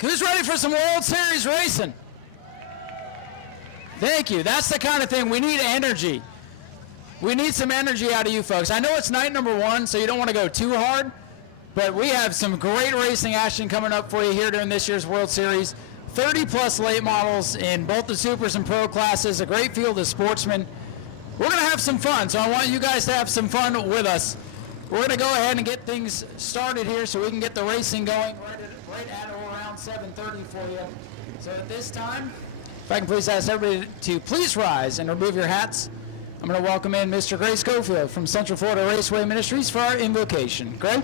Who's ready for some World Series racing? Thank you. That's the kind of thing. We need energy. We need some energy out of you folks. I know it's night number one, so you don't want to go too hard, but we have some great racing action coming up for you here during this year's World Series. 30-plus late models in both the Supers and Pro classes, a great field of Sportsmen. We're going to have some fun, so I want you guys to have some fun with us. We're going to go ahead and get things started here so we can get the racing going right at around 7:30 for you. So at this time, if I can please ask everybody to please rise and remove your hats. I'm going to welcome in Mr. Gray Schofield from Central Florida Raceway Ministries for our invocation. Gray?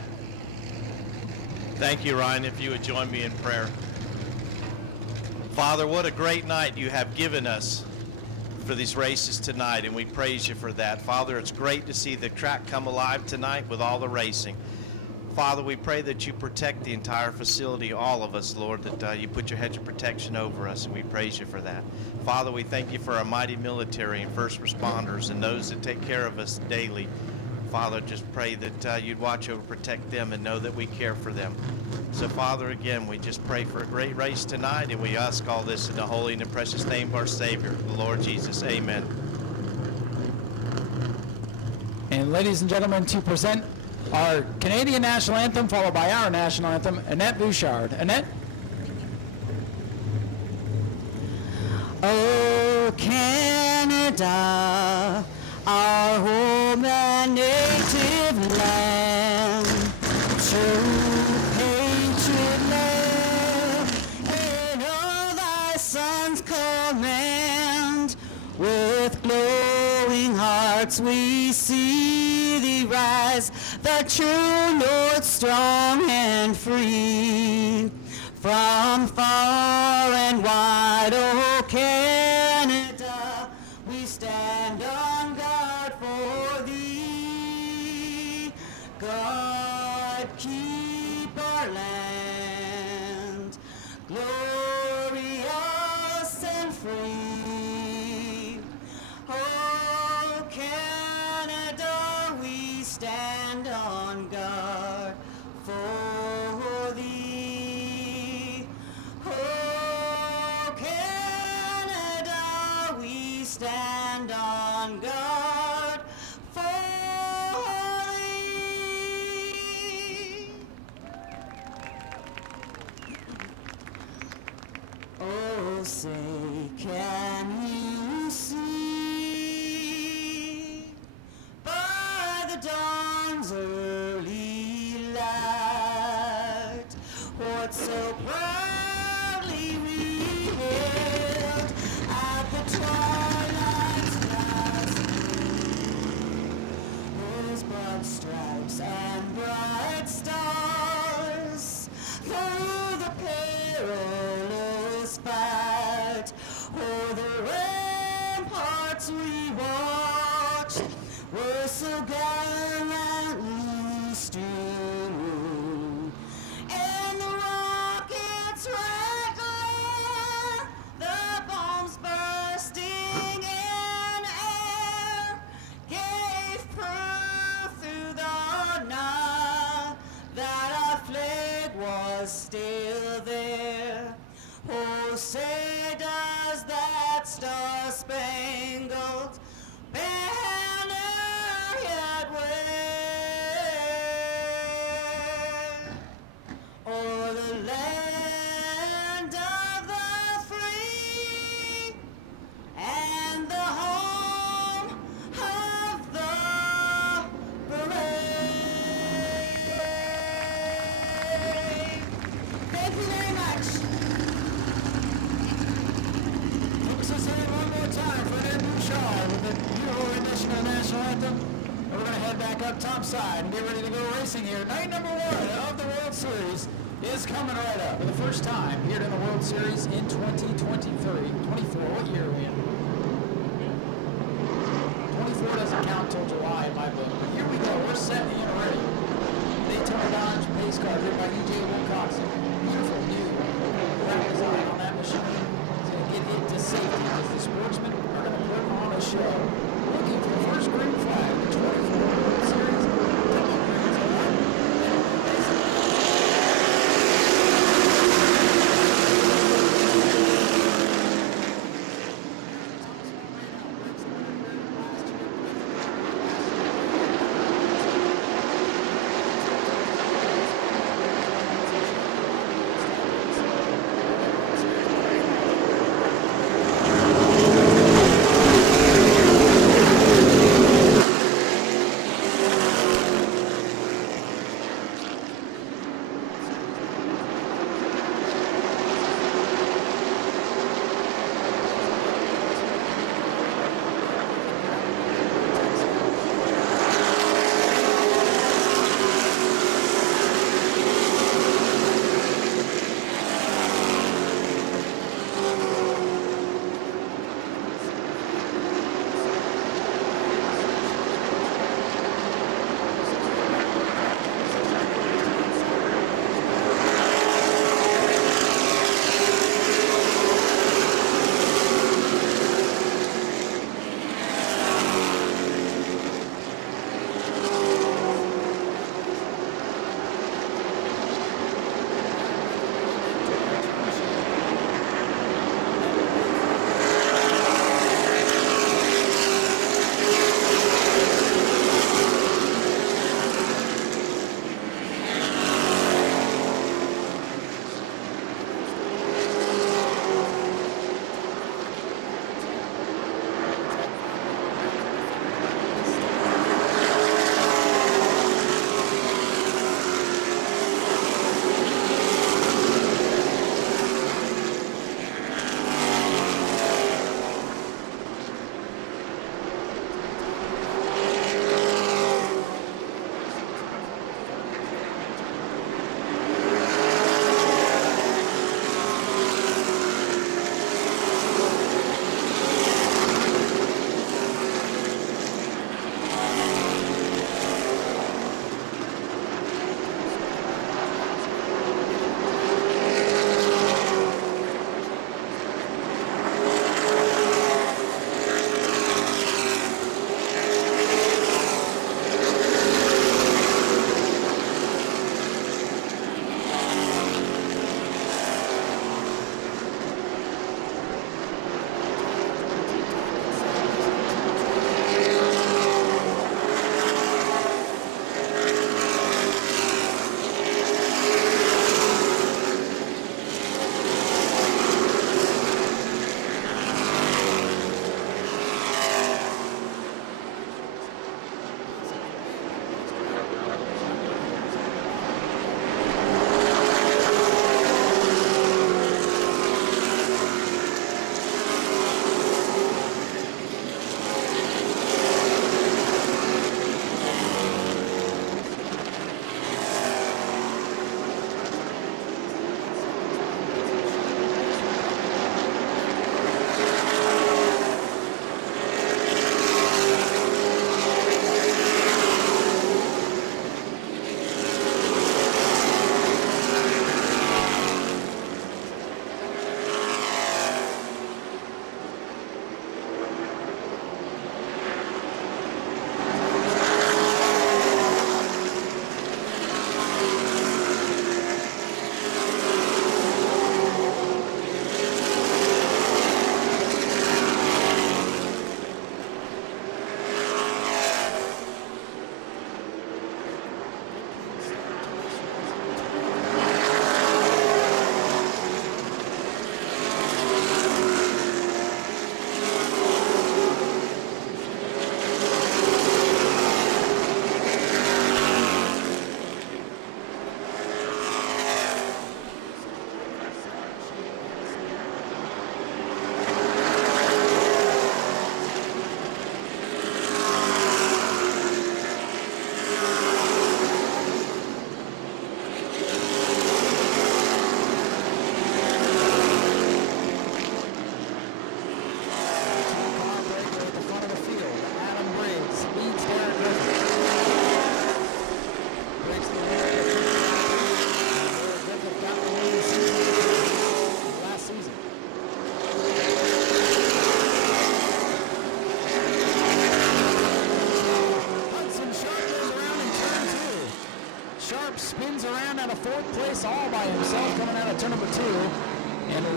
Thank you, Ryan. If you would join me in prayer. Father, what a great night you have given us for these races tonight, and we praise you for that. Father, it's great to see the track come alive tonight with all the racing. Father, we pray that you protect the entire facility, all of us, Lord, that you put your hedge of protection over us, and we praise you for that. Father, we thank you for our mighty military and first responders and those that take care of us daily. Father, just pray that you'd watch over, protect them, and know that we care for them. So, Father, again, we just pray for a great race tonight, and we ask all this in the holy and the precious name of our Savior, the Lord Jesus. Amen. And ladies and gentlemen, to present our Canadian national anthem, followed by our national anthem, Annette Bouchard. Annette? Oh, Canada, our home and native land, true patriot land, in all thy sons command, with glowing hearts we see thee rise, the true North strong and free. From far and wide, oh Canada, we stand on guard for thee. God, keep our land glorious and free. Oh Canada, we stand on guard for thee. Oh Canada, we stand on guard for thee. Oh, say, can you see by the dawn's early light what so proudly we hailed at the twilight's last gleam? Those broad stripes and bright stars through the perilous fight, o'er the ramparts we watched were so gallantly strewn, and the rockets rattling, the bombs bursting in air, gave proof through the night that our flag was still there. Oh, say does that star-spangled banner yet wave o'er the land of the free and the home of the brave? Thank you very much. Folks, let's hear it one more time for Annette Bouchard with the Euro National National Anthem. And we're going to head back up topside and get ready to go racing here. Night number one of the World Series is coming right up for the first time here in the World Series in 2023. 24, what year are we in? 24 doesn't count till July in my book. But here we go, we're setting in already. Daytona Dodge pace car driven by E.J. Wilcoxon. Beautiful new wrap design on that machine. It's going to get into safety as the Sportsmen are going to put on a show. Looking for the first green flag in the 24 World Series. Double greens, all right.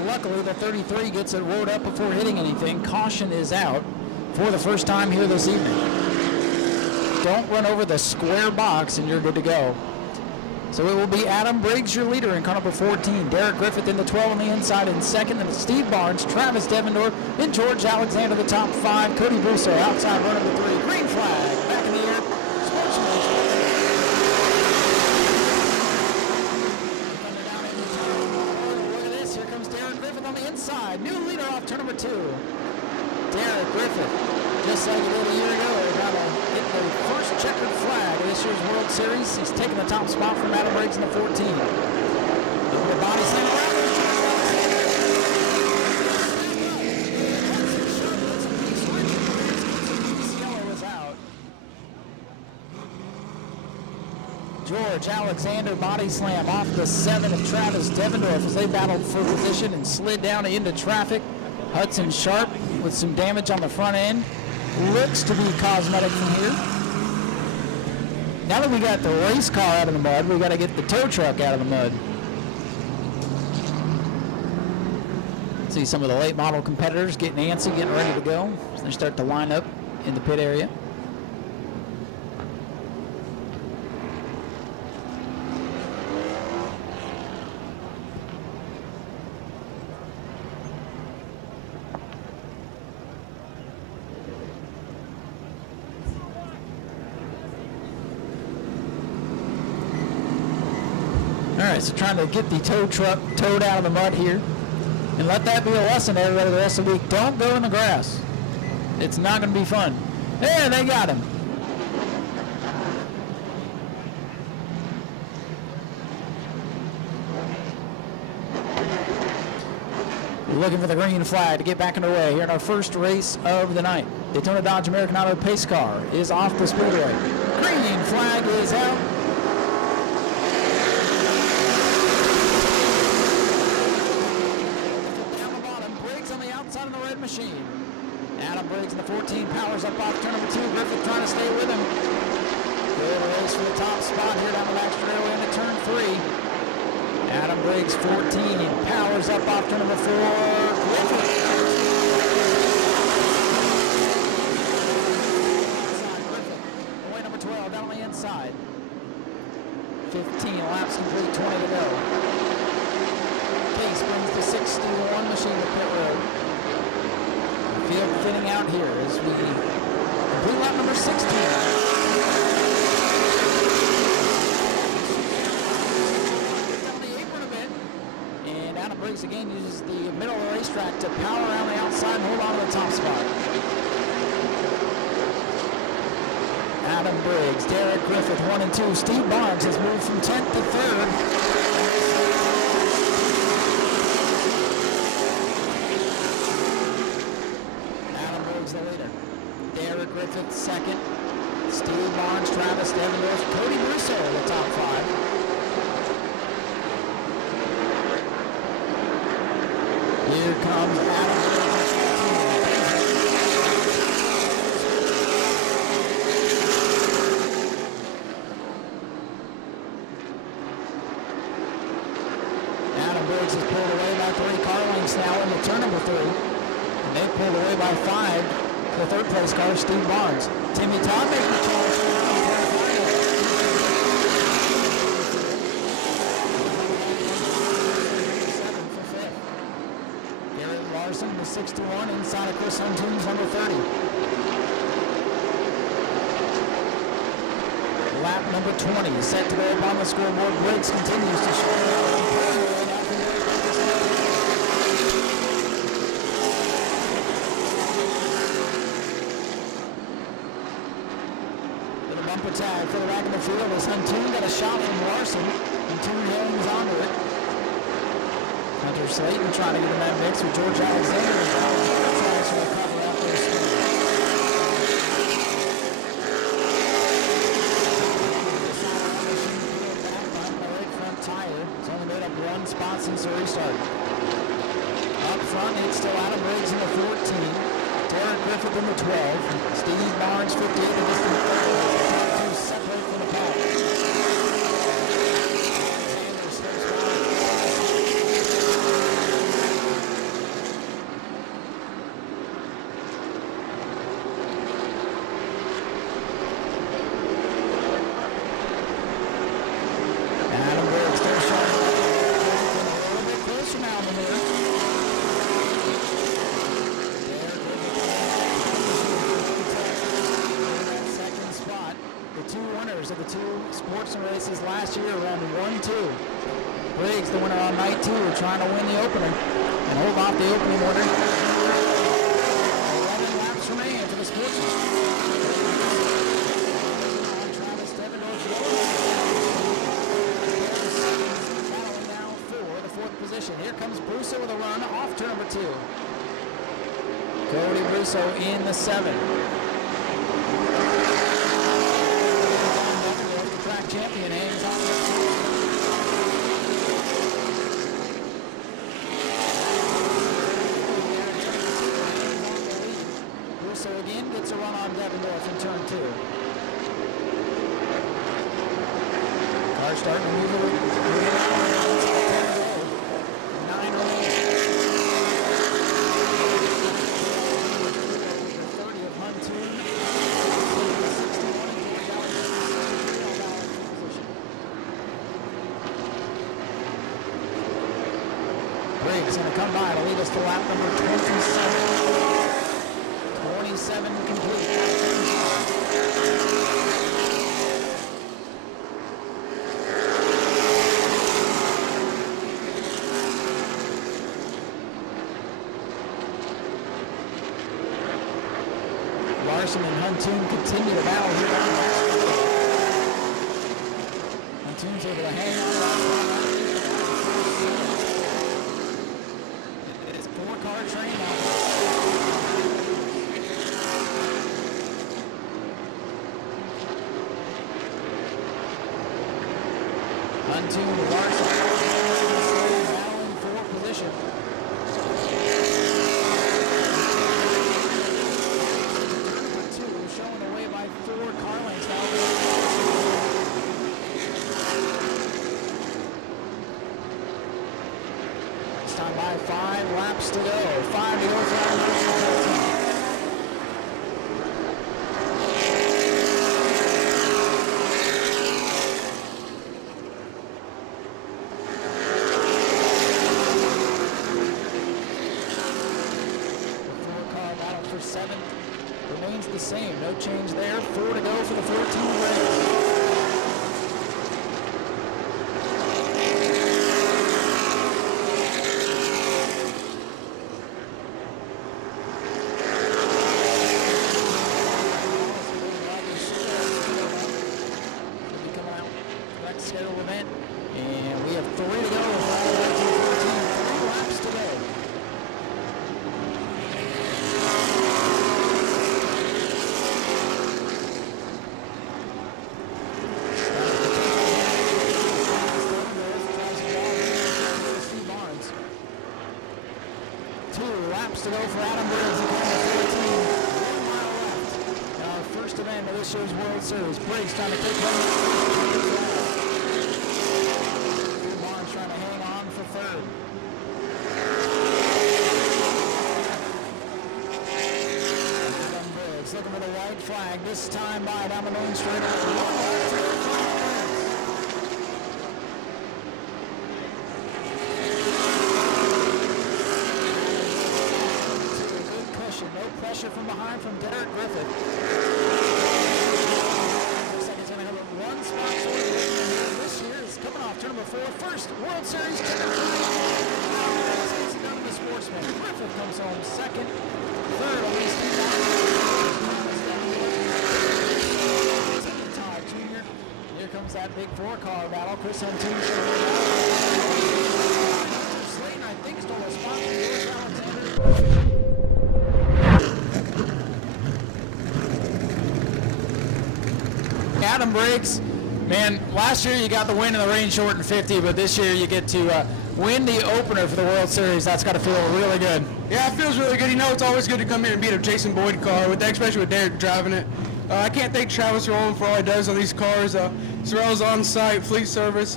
luckily, the 33 gets it rolled up before hitting anything. Caution is out for the first time here this evening. Don't run over the square box and you're good to go. So it will be Adam Briggs, your leader, in car number 14. Derek Griffith in the 12 on the inside in second. Then it's Steve Barnes, Travis Devendorf, and George Alexander, the top 5. Cody Busso outside run number 3. Green flag back in the air. Sportsman. Look at this. Here comes Derek Griffith on the inside. New leader off turn number 2. Derek Griffith, just like he did a year ago, got to get the first checkered flag of this year's World Series. He's taken the top spot from Adam Briggs in the 14. The body slam around. Yellow is out. George Alexander body slam off the 7 of Travis Devendorf as they battled for position and slid down into traffic. Hudson Sharp with some damage on the front end. Looks to be cosmetic from here. Now that we got the race car out of the mud, we got to get the tow truck out of the mud. See some of the late model competitors getting antsy, getting ready to go. So they start to line up in the pit area. All right, so trying to get the tow truck towed out of the mud here. And let that be a lesson to everybody the rest of the week. Don't go in the grass. It's not going to be fun. There, they got him. We're looking for the green flag to get back underway here in our first race of the night. Daytona Dodge American Auto pace car is off the Speedway. Green flag is out. Machine. Adam Briggs in the 14 powers up off turn number 2. Griffith trying to stay with him. Good race for the top spot here down the back straightaway into turn 3. Adam Briggs 14 powers up off turn number 4. Griffith. Away number 12 down on the inside. 15 laps complete, 20 to go. Case brings the 61 machine to pit road. Field thinning out here as we complete lap number 16. Down the apron a bit. And Adam Briggs again uses the middle of the racetrack to power around the outside and hold on to the top spot. Adam Briggs, Derek Griffith 1 and 2. Steve Barnes has moved from 10th to 3rd. Griffith second, Steve Barnes, Travis Devendorf, Cody Busso the top 5. Here comes Adam Briggs. Adam Briggs is pulled away by 3 car lengths now into turn number 3. And they pulled away by 5. The third place car, Steve Barnes. Timmy Todd making the challenge. Garrett Larson, the 61, inside of Chris Huntoon's number 30. Lap number 20 is set to go up on the scoreboard. Briggs continues to show. Tag for the back of the field as Huntoon got a shot from Larson. Huntoon hangs onto it. Hunter Slayton trying to get in that mix with George Alexander. Trying to recover after the speed. Back on the right front tire. It's only made up 1 spot since the restart. Up front, it's still Adam Briggs in the 14. Derek Griffith in the 12. Steve Barnes 58 in the distance. Separate from the pack. Second spot. The two winners of the two Sportsman races last year, round 1-2. Briggs, the winner on night 2, trying to win the opener and hold off the opening order. 11 laps remaining for the Sportsman. Travis Devendorf following now for the 4th position. Here comes Brusso with a run off turn number 2. Cody Brusso in the 7. The track champion hangs on. Brusso again gets a run on Devendorf in turn 2. Car starting to move a little. 9 30 of Huntoon. 61 Briggs going to come by to lead us to lap number 27. 27 complete. Larson and Huntoon continue to battle here. Huntoon's able to hang on. It's a 4-car train now. Huntoon, Larson, battling for position. Showing away by 4 car lengths now. It's time by 5 laps to go. 5 to go for for 7 remains the same. No change there. 4 to go for the 14 race. Coming out. Next scheduled event. And we have 3 to go. 3 laps to go. To go for Adam Briggs in 14. 1 mile left. Our first event of this year's World Series. Briggs trying to take one. Barnes trying to hang on for 3rd. Adam Briggs looking for the white flag. This time by down the main straight. Pressure from behind from Derek Griffith. Looks like it's going to have a 1 spot short. This year is coming off turn number 4. First World Series Chequered Ink. Done the Sportsman. Griffith comes home 2nd. 3rd, Elise Todd Jr. Here comes that big 4-car battle. Chris Huntoon. Slayton, I think, stole a spot from George Alexander. Adam Briggs, man, last year you got the win in the rain short in 50, but this year you get to win the opener for the World Series. That's got to feel really good. Yeah, it feels really good. You know, it's always good to come here and beat a Jason Boyd car, especially with Derek driving it. I can't thank Travis Rowland for all he does on these cars. Sorrell's on site, fleet service,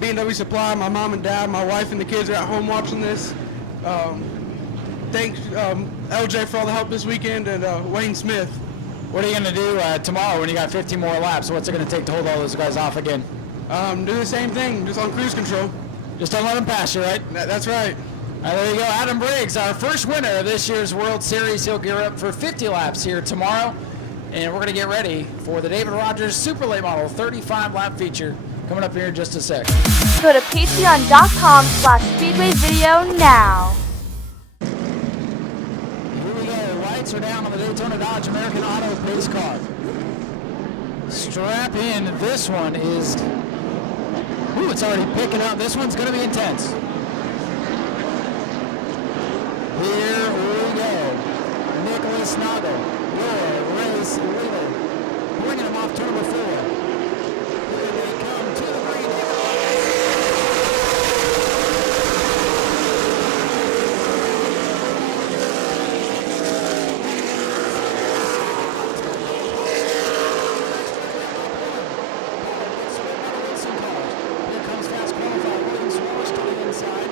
B&W Supply, my mom and dad, my wife and the kids are at home watching this. Thanks LJ for all the help this weekend, and Wayne Smith. What are you going to do tomorrow when you got 15 more laps? What's it going to take to hold all those guys off again? Do the same thing, just on cruise control. Just don't let them pass you, right? That's right. There you go, Adam Briggs, our first winner of this year's World Series. He'll gear up for 50 laps here tomorrow, and we're going to get ready for the David Rogers Super Late Model 35-lap feature coming up here in just a sec. Go to patreon.com/Speedway video now. Here we go, lights are down on the Daytona Dodge American Auto pace car. Strap in, this one is, ooh, it's already picking up. This one's going to be intense. Here we go. Nicholas Nago, your race leader, bringing him off turn number 4. Here they come to the green. Here comes fast qualified. Williams Walsh to the inside.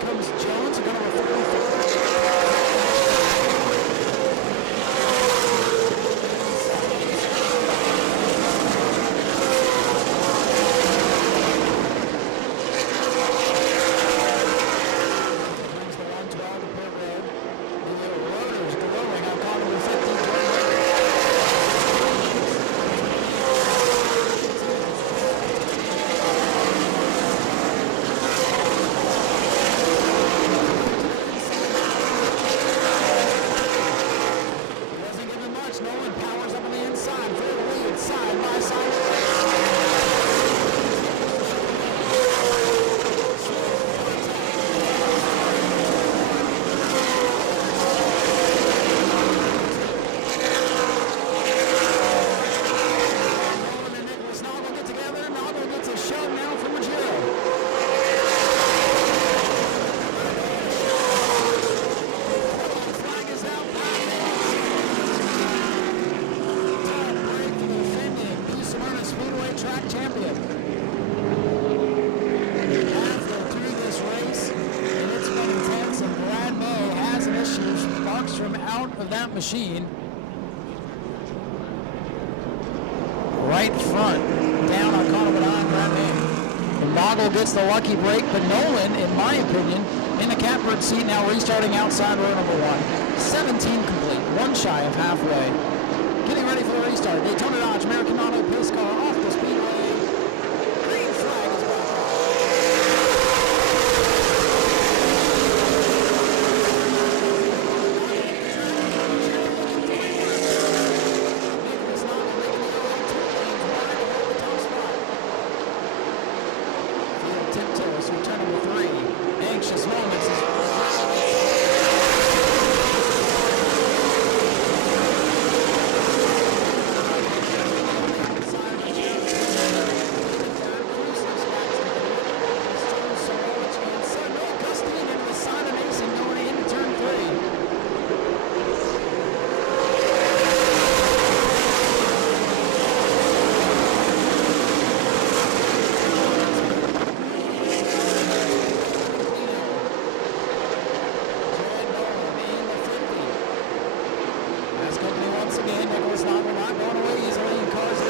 comes Jones. They're going to refer brings the 112 to pit road. The rotor's glowing on car number 50. Doesn't give him much. Nolan powers up on the inside for the lead, side by side. Nolan and Nicholas Noggle get together. Noggle gets a shove now from Magiro. Flag is out. Top break for the defending Smyrna Speedway track champion. Halfway through this race, and it's been intense, and Brad May has an issue. Sparks from out of that machine. Right front, down on Conoway Brad May. And Noggle gets the lucky break, but Nolan, in my opinion, in the catbird seat now, restarting outside row number 1. 17 complete, one shy of halfway. Getting ready for the restart. Daytona Dodge American Auto pace car off the speedway. Green flag is back. Nicholas Noggle making the early 2 lanes wide to hold the top spot. Field tiptoes for turn number 3. Anxious moments as once again, Nicholas Noggle not going away easily, and cars are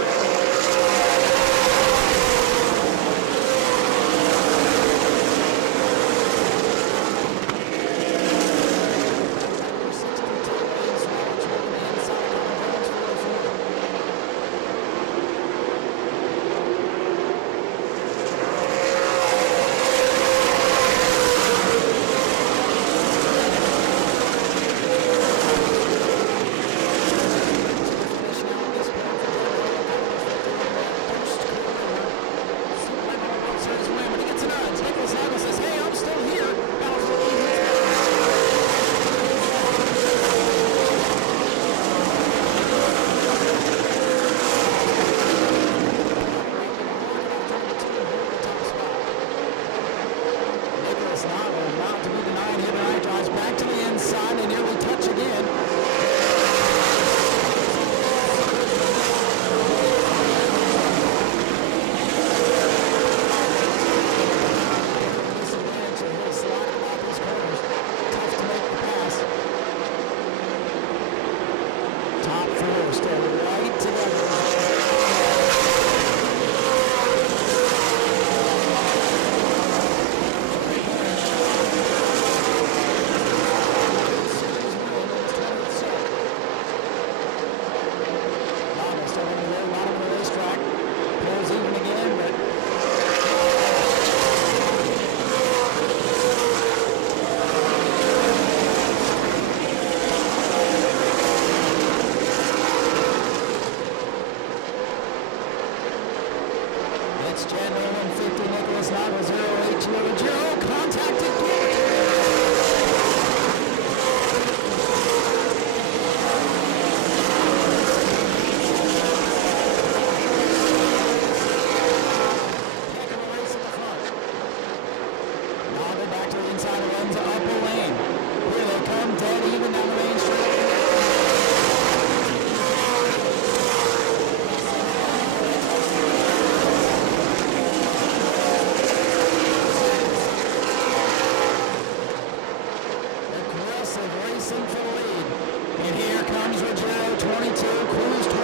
Ruggiero 22, Cruz 24.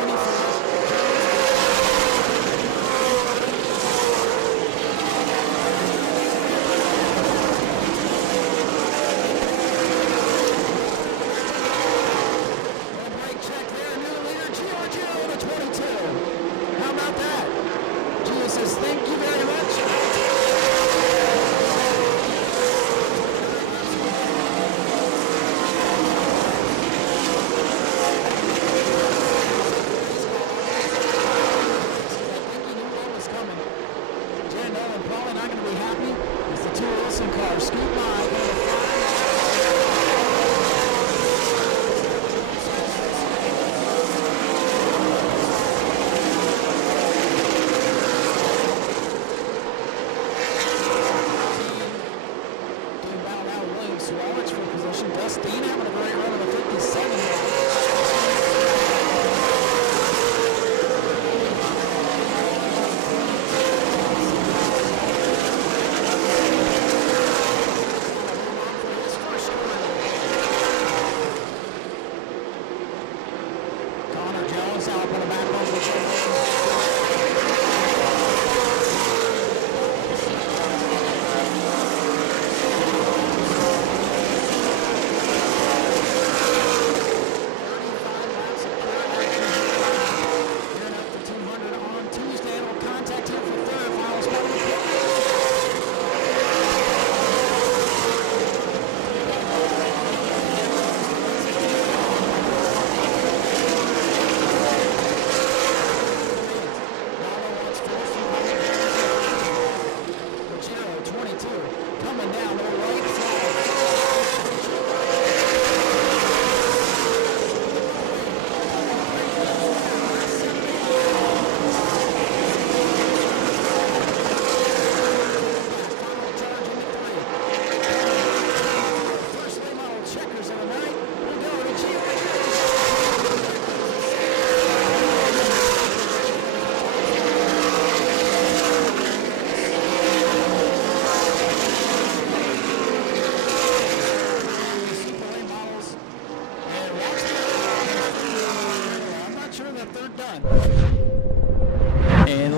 Break check there, new leader Gio Ruggiero to 22. How about that? Gio says thank you very much.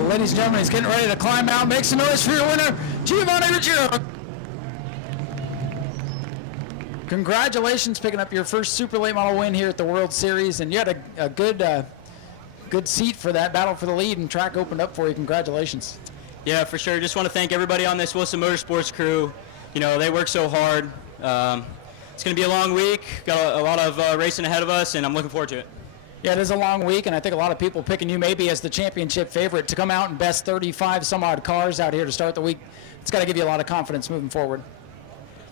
Ladies and gentlemen, he's getting ready to climb out. Make some noise for your winner, Giovanni Ruggiero. Congratulations picking up your first super late model win here at the World Series, and you had a good seat for that battle for the lead, and track opened up for you. Congratulations. Yeah, for sure. Just want to thank everybody on this Wilson Motorsports crew. You know, they work so hard. It's going to be a long week. Got a lot of racing ahead of us, and I'm looking forward to it. Yeah, it is a long week, and I think a lot of people picking you maybe as the championship favorite to come out and best 35 some odd cars out here to start the week. It's got to give you a lot of confidence moving forward.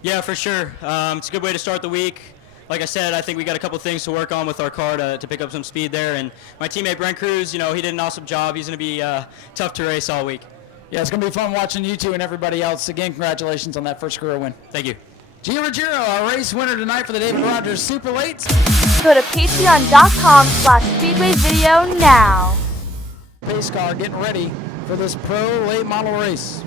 Yeah, for sure. It's a good way to start the week. Like I said, I think we got a couple things to work on with our car to pick up some speed there. And my teammate Brent Cruz, you know, he did an awesome job. He's going to be tough to race all week. Yeah, it's going to be fun watching you two and everybody else. Again, congratulations on that first career win. Thank you. Gio Ruggiero, our race winner tonight for the David Rogers Super Lates. Go to patreon.com/Speedway video now. Pace car getting ready for this pro late model race.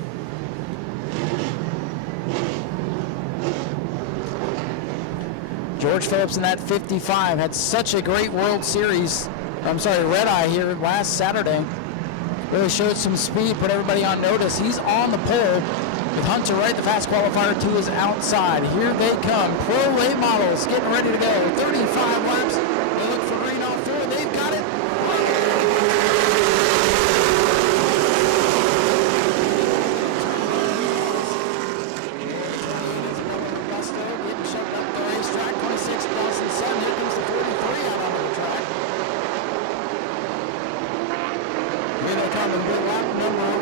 George Phillips in that 55 had such a great World Series, Red Eye here last Saturday. Really showed some speed, put everybody on notice. He's on the pole with Hunter Wright, the fast qualifier, to his outside. Here they come, pro late models getting ready to go. 35 laps. They look for green off four. They've got it. Getting shoved up the racetrack. 26 Boston Sun. Here comes the 43 out onto the track. Here they come in lap number 1.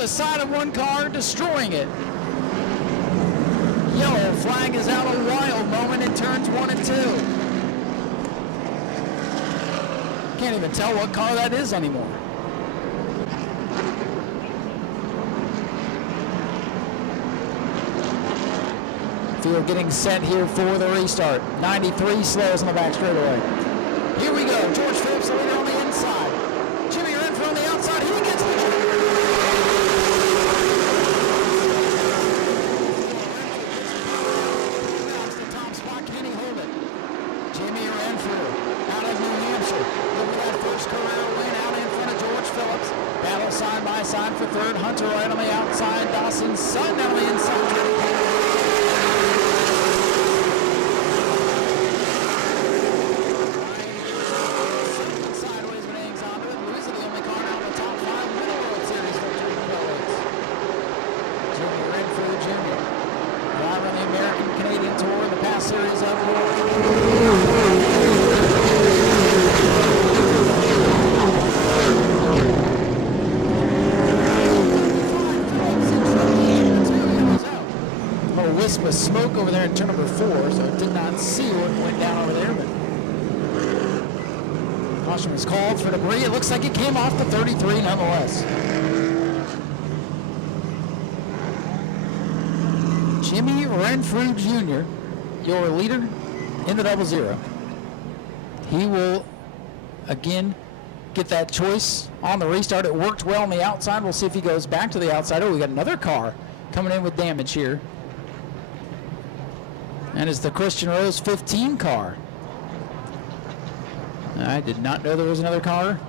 the side of one car, destroying it. Yellow flag is out, a wild moment in turns 1 and 2. Can't even tell what car that is anymore. Field getting set here for the restart. 93 slows on the back straightaway. Here we go. George Phillips, the leader on the inside. Jimmy Renfrew on the outside. He gets the top spot. Can he hold it? Jimmy Renfrew out of New Hampshire. Look at that first career win out in front of George Phillips. Battle side by side for third. Hunter right on the outside. Dawson's son down the inside. Of smoke over there in turn number 4, so I did not see what went down over there, but caution was called for debris. It looks like it came off the 33 nonetheless. Jimmy Renfrew Jr., your leader in the 00. He will again get that choice on the restart. It worked well on the outside. We'll see if he goes back to the outside. Oh, we got another car coming in with damage here. And it's the Christian Rose 15 car. I did not know there was another car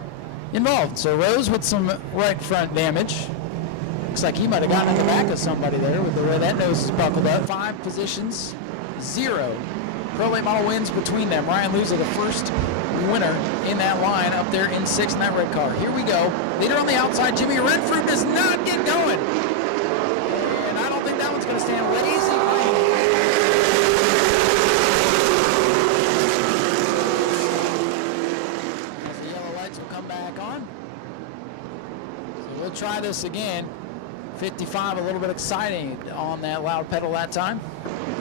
involved. So Rose with some right front damage. Looks like he might have gotten in the back of somebody there with the way that nose is buckled up. 5 positions, 0 Pro Late Model wins between them. Ryan Luza, the first winner in that line, up there in 6th in that red car. Here we go. Leader on the outside, Jimmy Renfrew does not get going. And I don't think that one's going to stand lazy. Try this again. 55, a little bit exciting on that loud pedal that time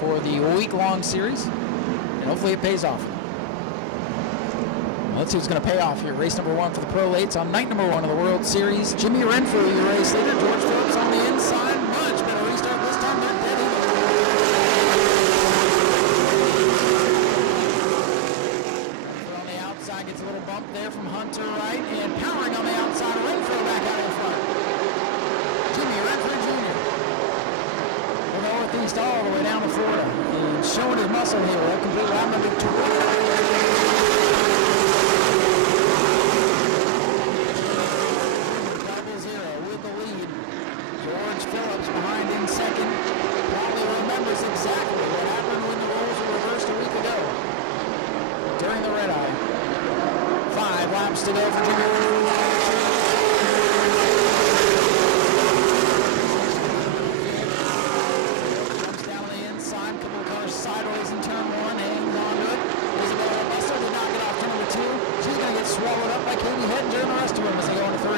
for the week-long series, and hopefully it pays off. Let's see who's going to pay off here. Race number 1 for the Pro Lates on night number 1 of the World Series. Jimmy Renfrew, your race leader. George Phillips on the inside. Much better restart this time. They're dead even. On the outside gets a little bump there from Hunter right, and powering on the outside. Renfrew back out in front. Jimmy Renfrew Jr. from the Northeast all the way down to Florida, and showing his muscle here. That complete round number 2. To go for Jimmy Renfrew. Jumps down on the inside, couple of cars sideways in turn 1, hangs onto it. Isabella Buster did not get off turn number 2. She's going to get swallowed up by Katie Hettinger and the rest of them as they go into 3.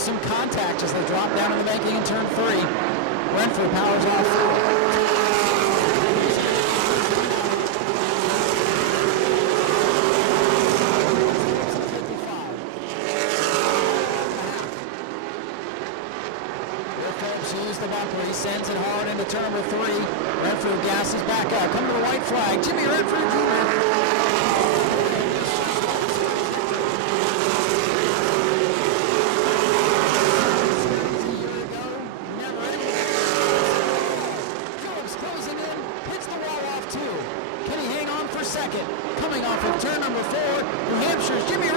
Some contact as they drop down in the banking in turn 3. Renfrew powers off. Phillips used the bumper. He sends it hard into turn number 3. Renfrew gasses back up. Coming to the white flag. Jimmy Renfrew Jr. Second, coming off of turn number 4, New Hampshire's Jimmy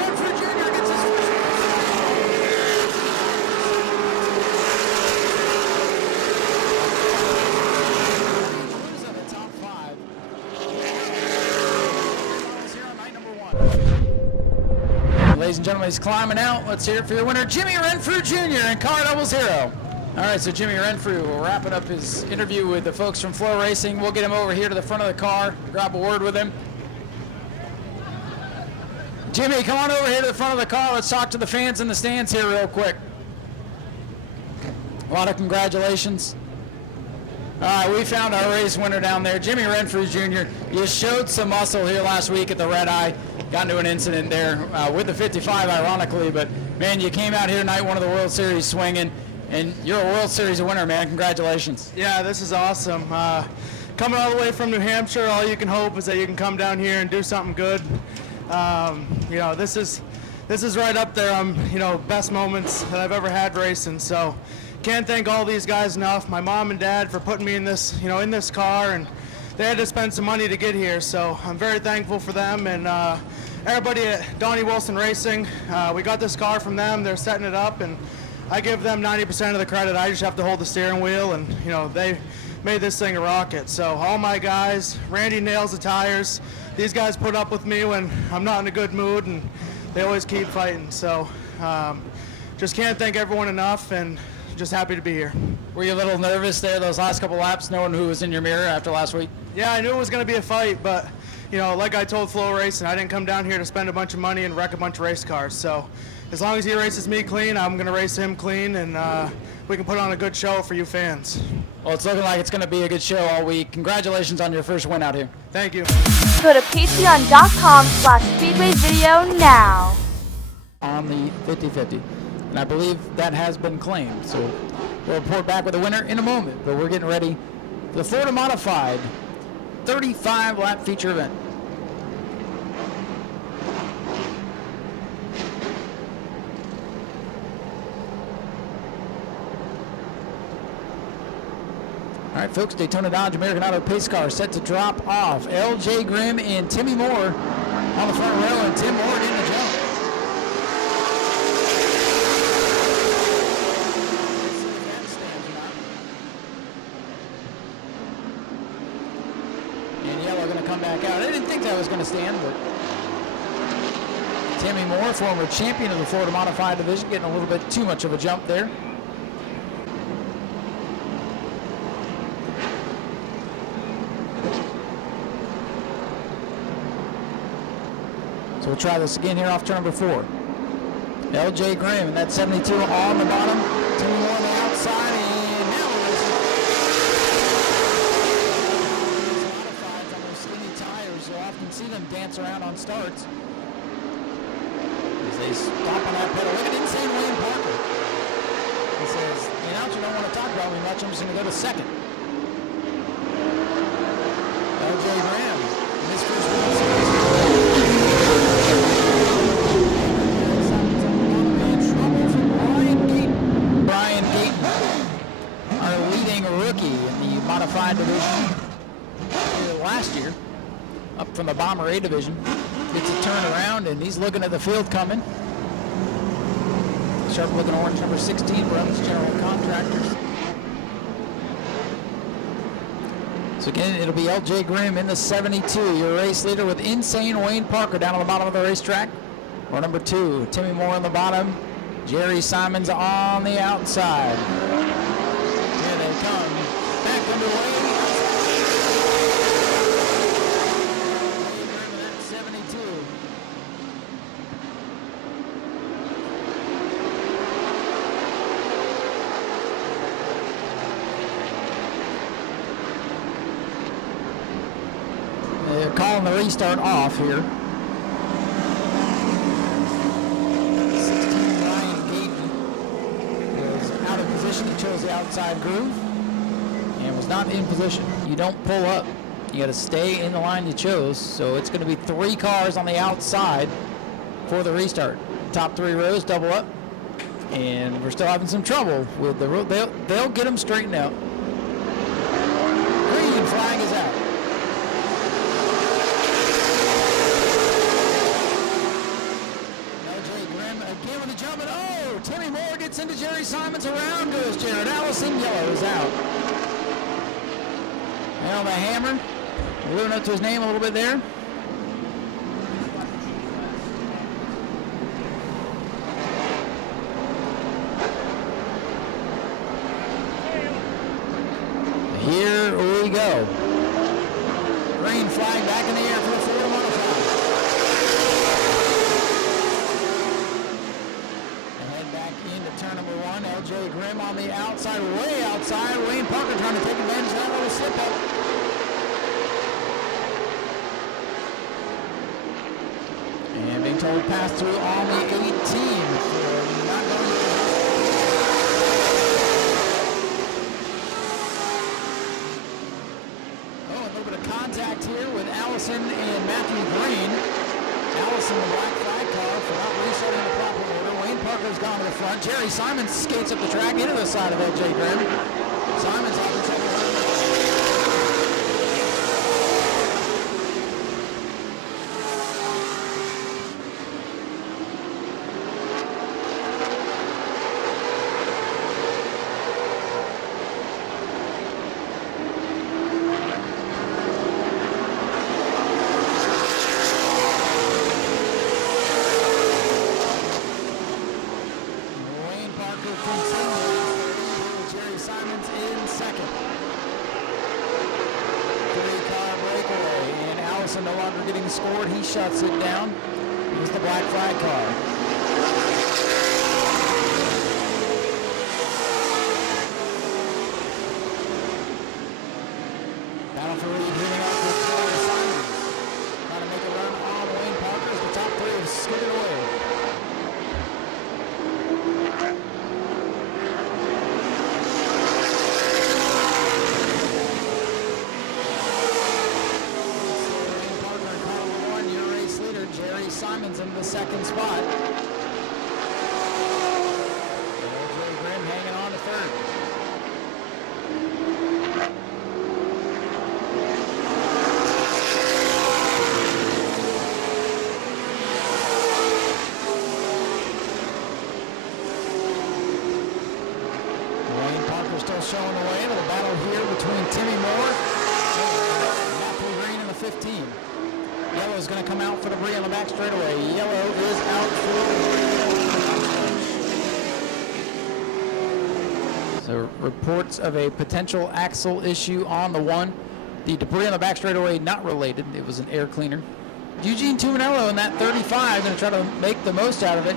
and gentlemen, he's climbing out. Let's hear it for your winner, Jimmy Renfrew Jr. in car 00. All right, so Jimmy Renfrew wrapping up his interview with the folks from Flow Racing. We'll get him over here to the front of the car, grab a word with him. Jimmy, come on over here to the front of the car. Let's talk to the fans in the stands here real quick. A lot of congratulations. All right, we found our race winner down there, Jimmy Renfrew Jr. You showed some muscle here last week at the Red Eye. Got into an incident there with the 55, ironically, but man, you came out here tonight, one of the World Series swinging, and you're a World Series winner, man. Congratulations. Yeah, this is awesome. Coming all the way from New Hampshire, all you can hope is that you can come down here and do something good. You know, this is right up there on, you know, best moments that I've ever had racing. So can't thank all these guys enough. My mom and dad for putting me in this, you know, in this car, and they had to spend some money to get here. So I'm very thankful for them, and everybody at Donnie Wilson Racing. We got this car from them. They're setting it up, and I give them 90% of the credit. I just have to hold the steering wheel, and you know, they made this thing a rocket. So all my guys, Randy nails the tires. These guys put up with me when I'm not in a good mood, and they always keep fighting. So just can't thank everyone enough, and just happy to be here. Were you a little nervous there those last couple laps, knowing who was in your mirror after last week? Yeah, I knew it was going to be a fight, but you know, like I told Flow Racing, I didn't come down here to spend a bunch of money and wreck a bunch of race cars. So as long as he races me clean, I'm going to race him clean, and we can put on a good show for you fans. Well, it's looking like it's going to be a good show all week. Congratulations on your first win out here. Thank you. Go to patreon.com/Speedway video now. On the 50-50. And I believe that has been claimed. So we'll report back with a winner in a moment. But we're getting ready for the Florida Modified 35-lap feature event. All right, folks, Daytona Dodge American Auto Pace car set to drop off. L.J. Grimm and Timmy Moore on the front row, and Tim Moore in the jump. And yellow going to come back out. I didn't think that was going to stand, but Timmy Moore, former champion of the Florida Modified Division, getting a little bit too much of a jump there. So we'll try this again here off turn number 4. L.J. Grimm and that 72 on the bottom. Timmy Moore on the outside, and now we're racing. Modifieds on those skinny tires. You'll often see them dance around on starts as they stomp on that pedal. Look at insane Wayne Parker. He says, the announcer don't want to talk about me much. I'm just going to go to second. L.J. Grimm in his first World Series. Rookie in the Modified Division last year, up from the Bomber A Division. Gets a turn around, and he's looking at the field coming. Sharp looking orange number 16, Brothers General Contractors. So again, it'll be L.J. Grimm in the 72, your race leader, with insane Wayne Parker down on the bottom of the racetrack. Or number 2, Timmy Moore on the bottom, Jerry Simons on the outside. Here they come, back underway. That 72. They're calling the restart off here. 16 Ryan Gayton was out of position. He chose the outside groove and was not in position. You don't pull up. You got to stay in the line you chose. So it's going to be 3 cars on the outside for the restart. Top 3 rows double up, and we're still having some trouble with the road. They'll get them straightened out. Green flag is out. Again with the jump, and oh, Timmy Moore gets into Jerry Simons. Around goes Jared Allison. Yellow is out. Now the hammer, living up to his name a little bit there. Here we go. Green flag back in the air for the Florida modified. And head back into turn number 1. LJ Grimm on the outside, way outside. Wayne Parker trying to take advantage of that little slip up. And being told pass through on the 18. Not going to contact here with Allison and Matthew Green. Allison, the black flag car for not restarting in the proper order. Wayne Parker's gone to the front. Jerry Simons skates up the track into the side of LJ Grimm. Simons off the trouble. No longer getting scored. He shuts it down. Here's the black flag car. Battle for lead hitting up with Jerry Simons. Trying to make a run on Wayne Parker as the top 3 have skidded away. Simons in the second spot. LJ Grimm hanging on to third. Wayne Parker still showing the way to the battle here between Timmy Moore and Matthew Green in the 15. Yellow is going to come out for debris on the back straightaway. Yellow is out for... So reports of a potential axle issue on the 1. The debris on the back straightaway not related. It was an air cleaner. Eugene Tuminello in that 35 going to try to make the most out of it.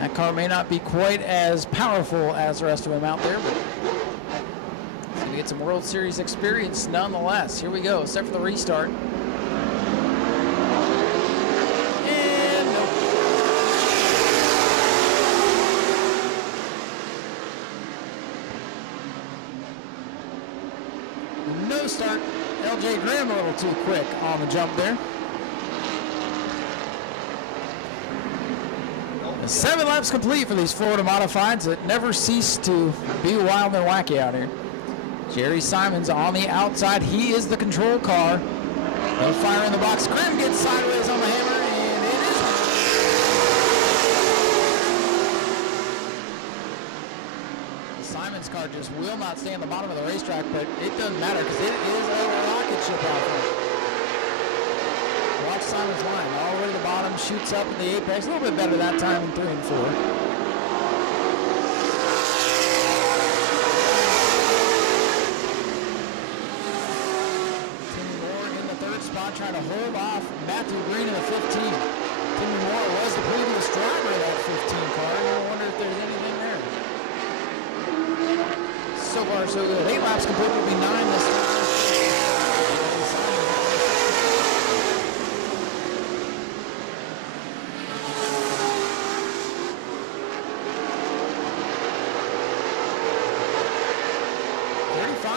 That car may not be quite as powerful as the rest of them out there, but he's going to get some World Series experience nonetheless. Here we go, set for the restart. Start. LJ Grimm a little too quick on the jump there. 7 laps complete for these Florida modifieds that never cease to be wild and wacky out here. Jerry Simons on the outside. He is the control car. No fire in the box. Grimm gets sideways on the hammer, and it is. Simons car just will not stay on the bottom of the racetrack, but it doesn't matter because it is a rocket ship out there. Watch Simons' line. All the way to the bottom, shoots up at the apex. A little bit better that time in 3 and 4. Timmy Moore in the 3rd spot, trying to hold off Matthew Green in the 15. Timmy Moore was the previous driver of that 15 car. I wonder if there's anything there. So far, so good. 8 laps complete will be 9 this time.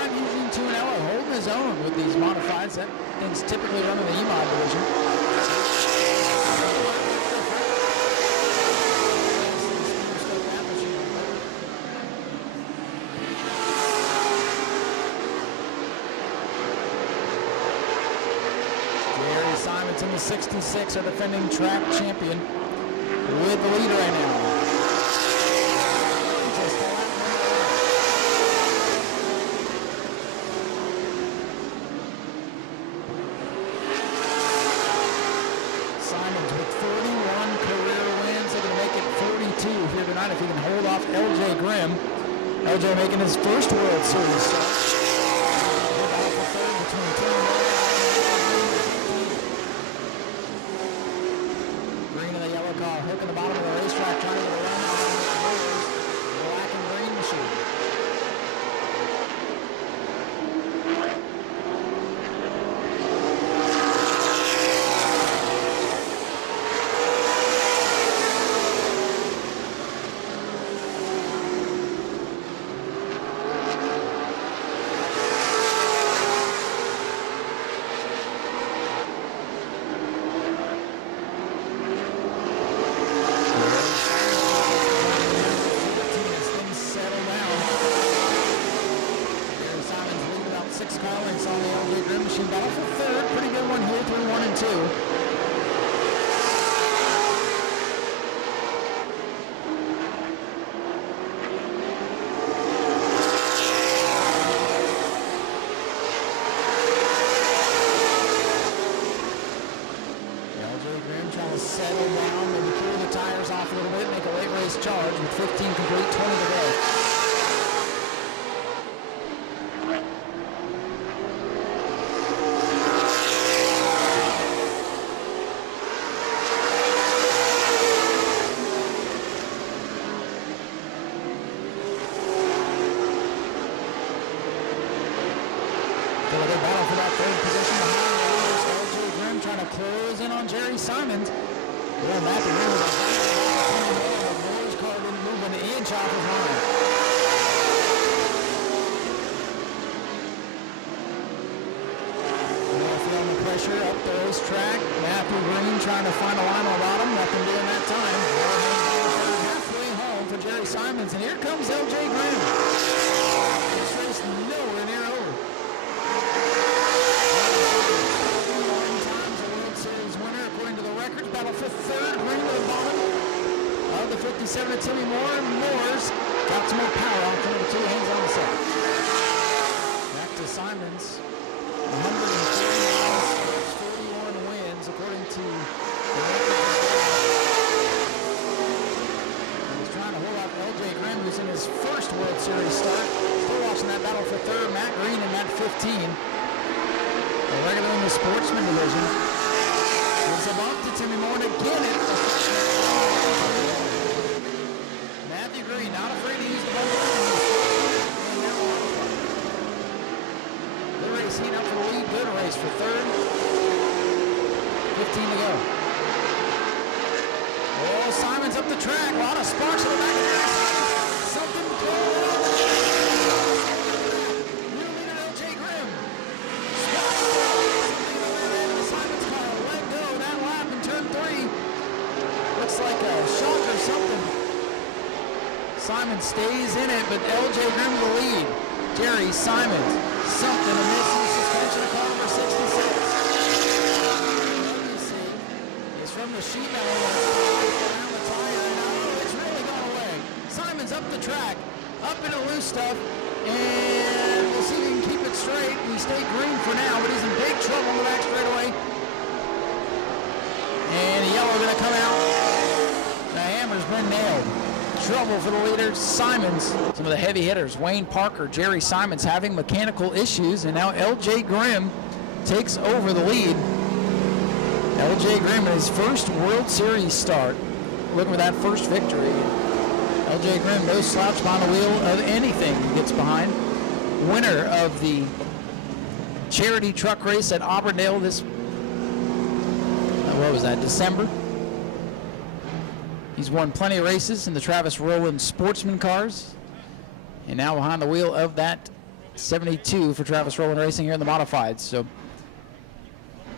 Eugene Tuminello holding his own with these modifieds. That thing's typically run in the E-Mod division. Jerry Simons in the 66, our defending track champion, with the lead right now. Here tonight if he can hold off LJ Grimm. LJ making his first World Series start. on the LJ Grimm machine. Battle for third. Pretty good one here, 3, 1, and 2. Settle down, maybe cool the tires off a little bit, make a late race charge with 15 complete, 20 to go. Still a good battle for that third position behind the leaders. LJ Grimm trying to close in on Jerry Simons. Yeah, Matthew Grimm with a Moore's car didn't move an inch off his line. Feeling the pressure up the racetrack. Matthew Green trying to find a line on the bottom. Nothing doing that time. Halfway home for Jerry Simons, and here comes LJ Grimm. This race nowhere near over. Battle for third, Green to the bottom of the 57 of Timmy Moore. Moore's got some more power on for number 2, hangs on the set. Back to Simons. 141 wins according to the record. He's trying to hold out LJ Grimm, who's in his first World Series start. Still watching that battle for third. Matt Green in that 15. They're regular in the Sportsman division. It's a bump to Timmy Moore again. Matthew Green not afraid to use the bump. Good race, heat up for the lead. Good race for third. 15 to go. Oh, Simons up the track. A lot of sparks in the back of the race. Something cool. New leader LJ Grimm. Looks like a shock or something. Simon stays in it, but LJ Grimm the lead. Jerry Simons, something amiss in suspension of car number 66. It's from the sheet metal around the tire, and oh, it's really gone away. Simons up the track, up into loose stuff, and we'll see if he can keep it straight. He stayed green for now, but he's in big trouble on the back straightaway. And yellow going to come out. The hammer's been nailed. Trouble for the leader, Simons. Some of the heavy hitters, Wayne Parker, Jerry Simons having mechanical issues, and now LJ Grimm takes over the lead. LJ Grimm in his first World Series start, looking for that first victory. LJ Grimm, no slouch behind the wheel of anything he gets behind. Winner of the charity truck race at Auburndale this December. He's won plenty of races in the Travis Rowland Sportsman cars. And now behind the wheel of that 72 for Travis Rowland Racing here in the Modifieds. So,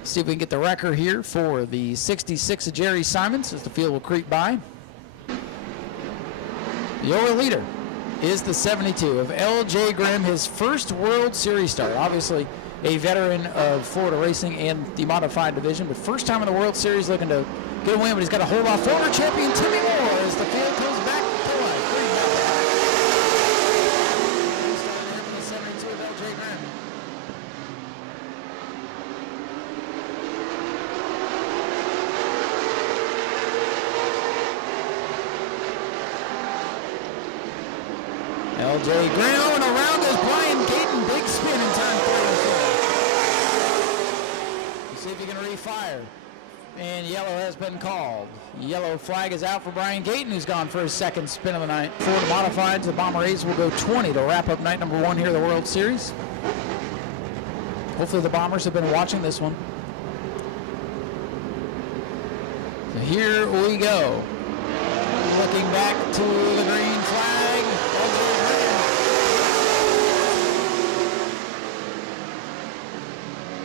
see if we can get the record here for the 66 of Jerry Simons as the field will creep by. Your leader is the 72 of LJ Grimm, his first World Series start. Obviously, a veteran of Florida Racing and the Modified Division, but first time in the World Series looking to get a win, but he's got to hold off former champion Timmy Moore as the field comes back to life. Starting from the 72 of LJ Grimm. LJ Grimm, and around goes Brian Gayton, big spin in turn 3 and 4. See if he can refire. And yellow has been called. Yellow flag is out for Brian Gayton, who's gone for his second spin of the night. For the Modifieds, the Bomber A's will go 20 to wrap up night number 1 here at the World Series. Hopefully the Bombers have been watching this one. So here we go. Looking back to the green flag.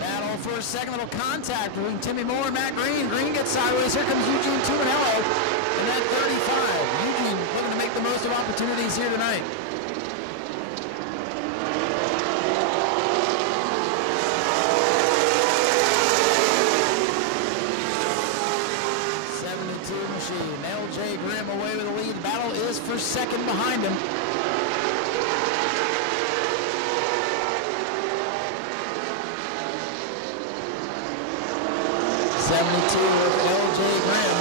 Battle for a second, little contact between Timmy Moore and Matt Green. Green gets sideways. Here comes Eugene Tumanello in that 35. Eugene looking to make the most of opportunities here tonight. second behind him. '72 of L.J. Grimm.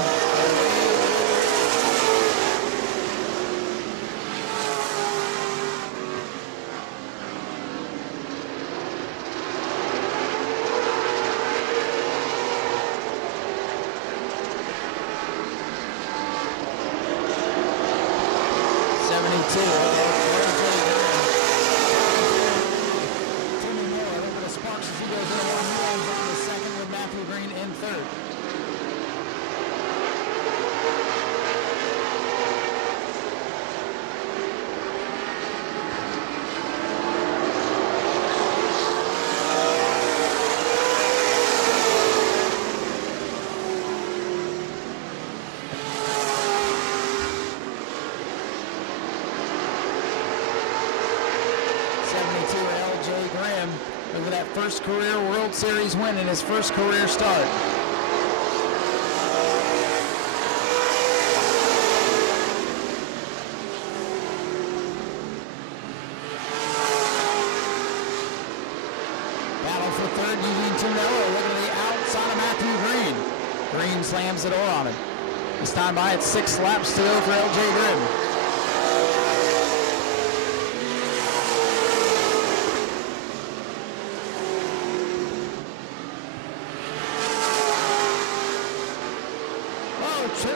Over that first career World Series win in his first career start. Battle for third, Eugene Tunello looking to the outside of Matthew Green. Green slams the door on him. This time by, it's 6 laps to go for L.J. Grimm.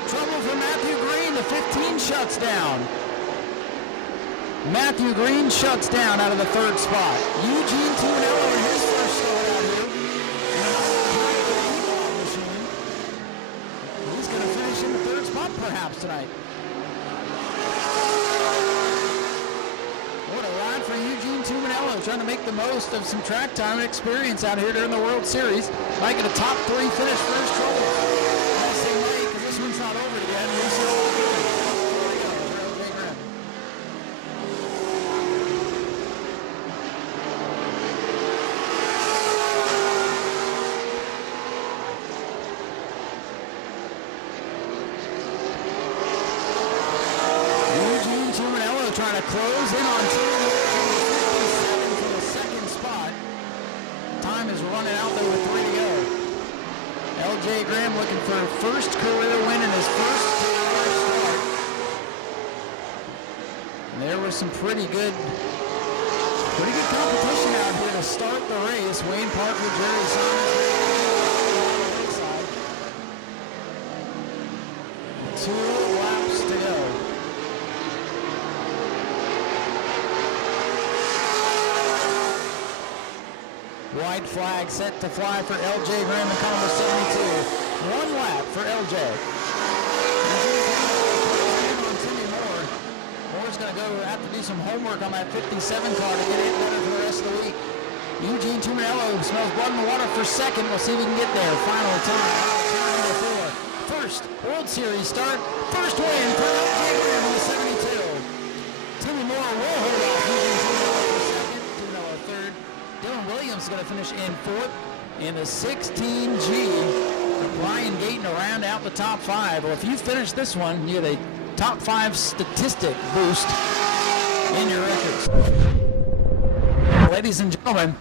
Trouble for Matthew Green. The 15 shuts down. Matthew Green shuts down out of the third spot. Eugene Tunello in his first start out here. He's going to finish in the third spot perhaps tonight. What a ride for Eugene Tunello, trying to make the most of some track time and experience out here during the World Series. Might get a top 3 finish for his trouble. This one's not over yet. Eugene Tunello trying to close in on 2 for the second spot. Time is running out there with 3 to go. L.J. Grimm looking for a first career win in his first career start. And there was some pretty good competition out here to start the race. Wayne Parker, Jerry Simons. 2 laps to go. White flag set to fly for L.J. Grimm in car number 72. 1 lap for L.J. Moore's going to have to do some homework on that 57 car to get it better for the rest of the week. Eugene Tunello smells blood in the water for second. We'll see if we can get there. Final time. Turn number 4. First World Series start. First win for L.J. Grimm in the 72. Timmy Moore will hold off Eugene Tunello for second. Tunello third. Dylan Williams is going to finish in 4th in the 16G. Brian Gayton to round out the top 5. Well, if you finish this one, you get a top 5 statistic boost in your records. Ladies and gentlemen,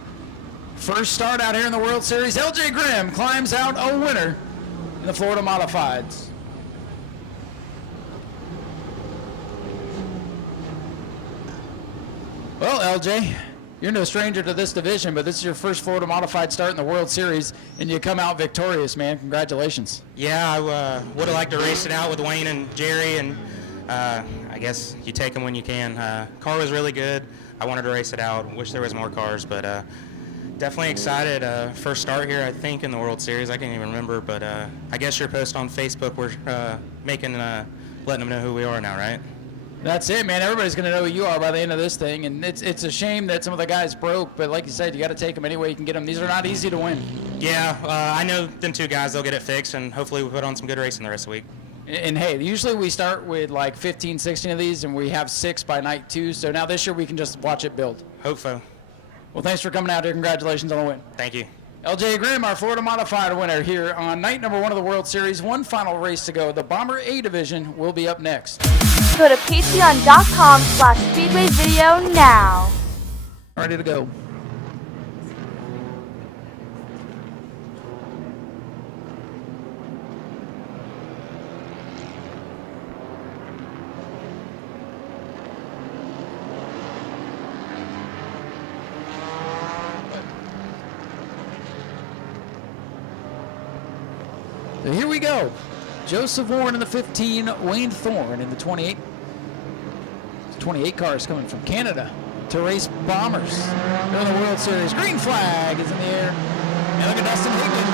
first start out here in the World Series. L.J. Grimm climbs out a winner in the Florida Modifieds. Well, L.J., you're no stranger to this division, but this is your first Florida Modified start in the World Series, and you come out victorious, man. Congratulations. Yeah, I would have liked to race it out with Wayne and Jerry, and I guess you take them when you can. Car was really good. I wanted to race it out. Wish there was more cars, but definitely excited. First start here, I think, in the World Series. I can't even remember, but I guess your post on Facebook, we're letting them know who we are now, right? That's it, man. Everybody's going to know who you are by the end of this thing, and it's a shame that some of the guys broke, but like you said, you got to take them any way you can get them. These are not easy to win. Yeah, I know them 2 guys, they'll get it fixed, and hopefully we put on some good racing the rest of the week. And hey, usually we start with like 15, 16 of these, and we have 6 by night 2, so now this year we can just watch it build. Hope so. Well, thanks for coming out here. Congratulations on the win. Thank you. L.J. Grimm, our Florida Modified winner here on night number 1 of the World Series. One final race to go. The Bomber A Division will be up next. Go to patreon.com/speedwayvideo now. Ready to go. So here we go. Joseph Warren in the 15, Wayne Thorne in the 28. 28 cars coming from Canada to race Bombers. They're in the World Series. Green flag is in the air. And look at Dustin Higdon.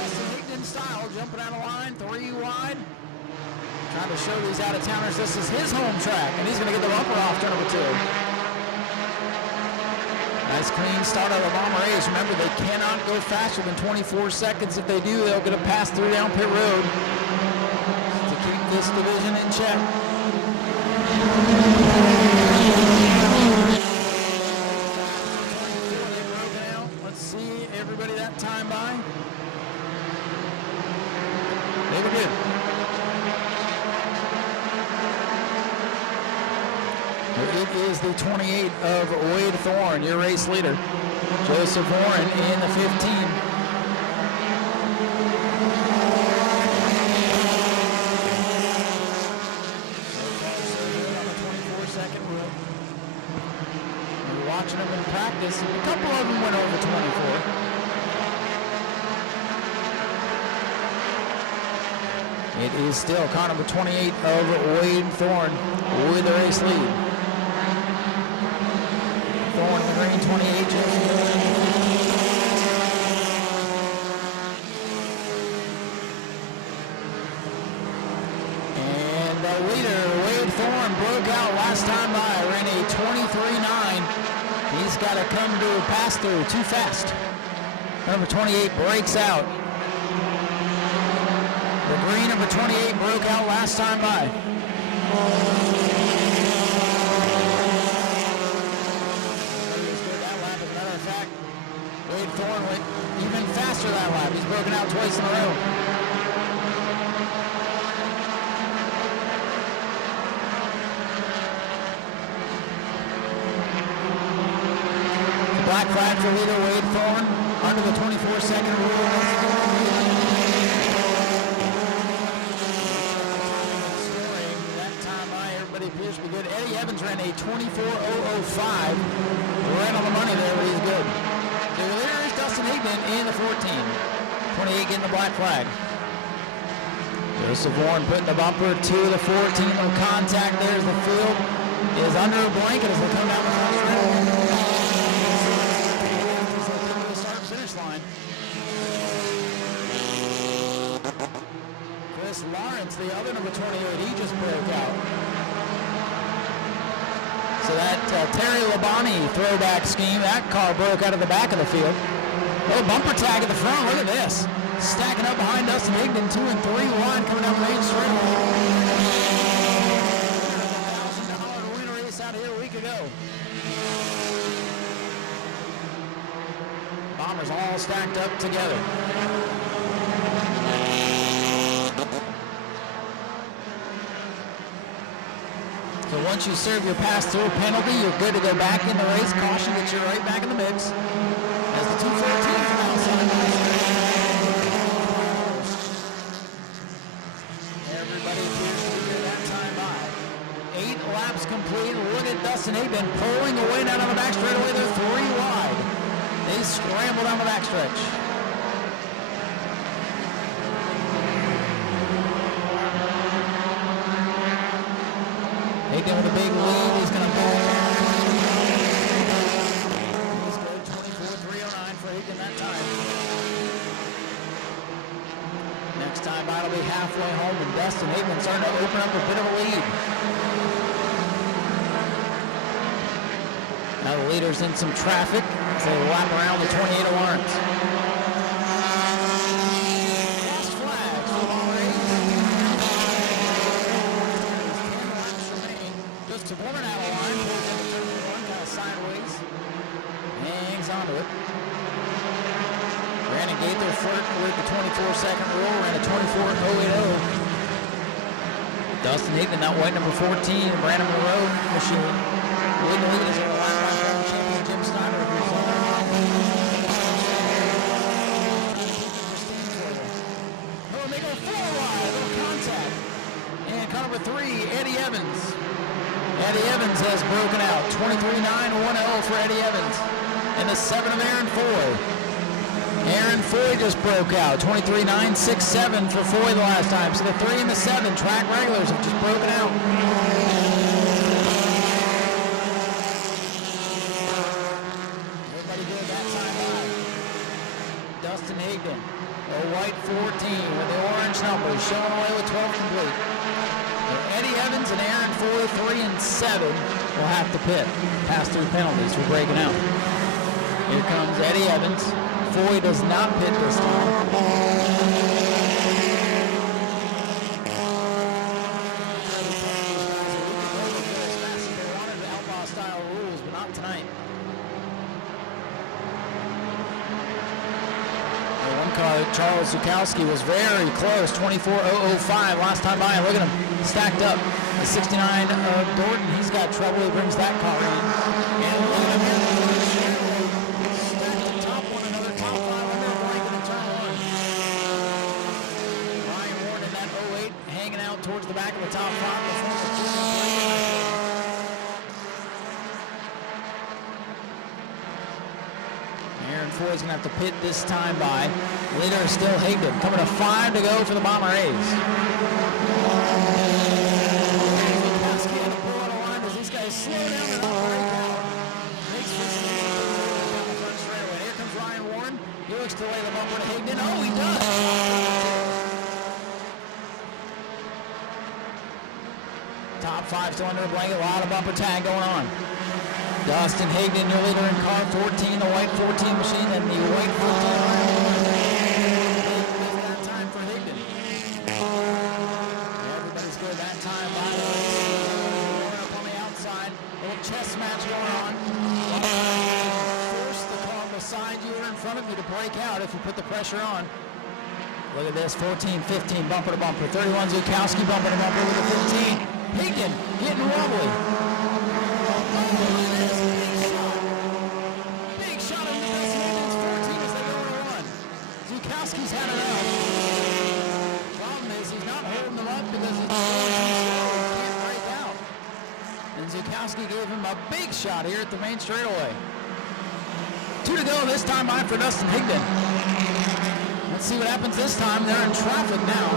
Dustin Higdon style, jumping out of line, 3 wide. Trying to show these out-of-towners this is his home track, and he's going to get the bumper off turn number 2. Nice clean start out of the Bomber A's. Remember, they cannot go faster than 24 seconds. If they do, they'll get a pass through down pit road to keep this division in check. Let's see everybody that time by. They were good. It is the 28 of Wade Thorne, your race leader. Joseph Warren in the 15. We're watching them in practice. A couple of them went over 24. It is still car number 28 of Wade Thorne with the race lead. Thorne in the green, 28. And the leader, Wade Thorne, broke out last time by, ran a 23.9. He's got to come to a pass through too fast. Number 28 breaks out. The green number 28 broke out last time by. Wade Thorne went even faster that lap. He's broken out twice in a row. The black flag for leader Wade Thorne under the 24-second rule. That time by everybody appears to be good. Eddie Evans ran a 24.005. Right on the money there, but he's good. The leader is Dustin Higdon in the 14. 28 getting the black flag. Joseph Warren putting the bumper to the 14. No contact. There's the field. Is under a blanket as they come down the front start finish line. Chris Lawrence, the other number 28, he just broke out. So that Terry Labonte throwback scheme, that car broke out of the back of the field. Oh, bumper tag at the front. Look at this. Stacking up behind Dustin Higdon, 2 and 3 wide coming down the main straight. $1,000 to win a race out here a week ago. Bombers all stacked up together. So once you serve your pass-through penalty, you're good to go back in the race. Caution gets you right back in the mix. As the 214 from outside. Everybody appears to be good that time by. 8 laps complete. Look at Dustin Higdon pulling away down on the back straightaway. They're 3 wide. They scramble down the backstretch. Higdon with a big lead. He's going to pull. He's good. 24.309 for Higdon that time. Next time by, it'll be halfway home, and Dustin Higdon starting to open up a bit of a lead. Now the leader's in some traffic as they lap around the 28 of Lawrence. Last flags for Lawrence. 10 laps remaining. Goes to Warren out of line. Pulls into turn 1, kind of sideways. Hangs onto it. Brandon Gaither flirting with the 24-second rule, ran a 24.080. Dustin Higdon, that white number 14, Brandon Monroe machine. Leading the lead is our lap by former champion Jim Snyder. Oh, they go 4 wide, a little contact. And car number 3, Eddie Evans. Eddie Evans has broken out. 23.910 for Eddie Evans. And the 7 of Aaron Foy. Aaron Foy just broke out. 23.967 for Foy the last time. So the 3 and the 7 track regulars have just broken out. Everybody good that time by. Dustin Higdon, a white 14 with the orange numbers, showing away with 12 complete. Eddie Evans and Aaron Foy, 3 and 7, will have to pit. Pass through penalties for breaking out. Here comes Eddie Evans. Foy does not pit this time. Outlaw-style rules, but not tonight. One car, Charles Zukowski, was very close, 24.005 last time by. Look at him, stacked up. The 69 of Gordon, he's got trouble. He brings that car in. And look at him here. Stacked the top one, another top 5 under a blank in the turn 1. Ryan Warren in that 08, hanging out towards the back of the top 5. Aaron Foy's going to have to pit this time by. Leader is still Higdon. Coming to 5 to go for the Bomber A's. These guys slow down and not break out. Makes this down the front straightaway. Here comes Ryan Warren. He looks to lay the bumper to Higdon. Oh, he does. Top 5 still under the blanket. A lot of bumper tag going on. Dustin Higdon, your leader in car 14, the white 14 machine, and the white 14. That time for Higdon. Everybody's good that time. Up on the outside, a little chess match going on. Force the car beside you or in front of you to break out if you put the pressure on. Look at this, 14, 15, bumper to bumper. 31, Zukowski, bumper to bumper with the 15. Higdon getting wobbly. Big shot on the best Higdon's 14 as they go to run. Zukowski's had it out. Problem is he's not holding them up because it's can't break out. And Zukowski gave him a big shot here at the main straightaway. 2 to go this time by for Dustin Higdon. Let's see what happens this time. They're in traffic now.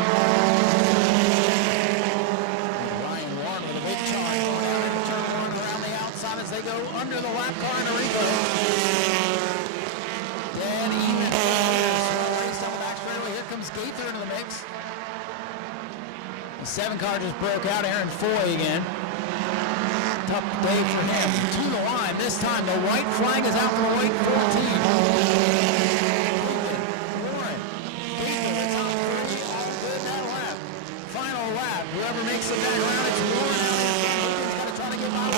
As they go under the lap car in a replay. Dead even. Race on the back straightaway. Here comes Gaither into the mix. The 7 car just broke out. Aaron Foy again. Tough day for him. To the line. This time the white flag is out for the white 14. Warren. Gaither, the top 3. All good that lap. Final lap. Whoever makes it back around, it's Warren out here. He's got to try to get by.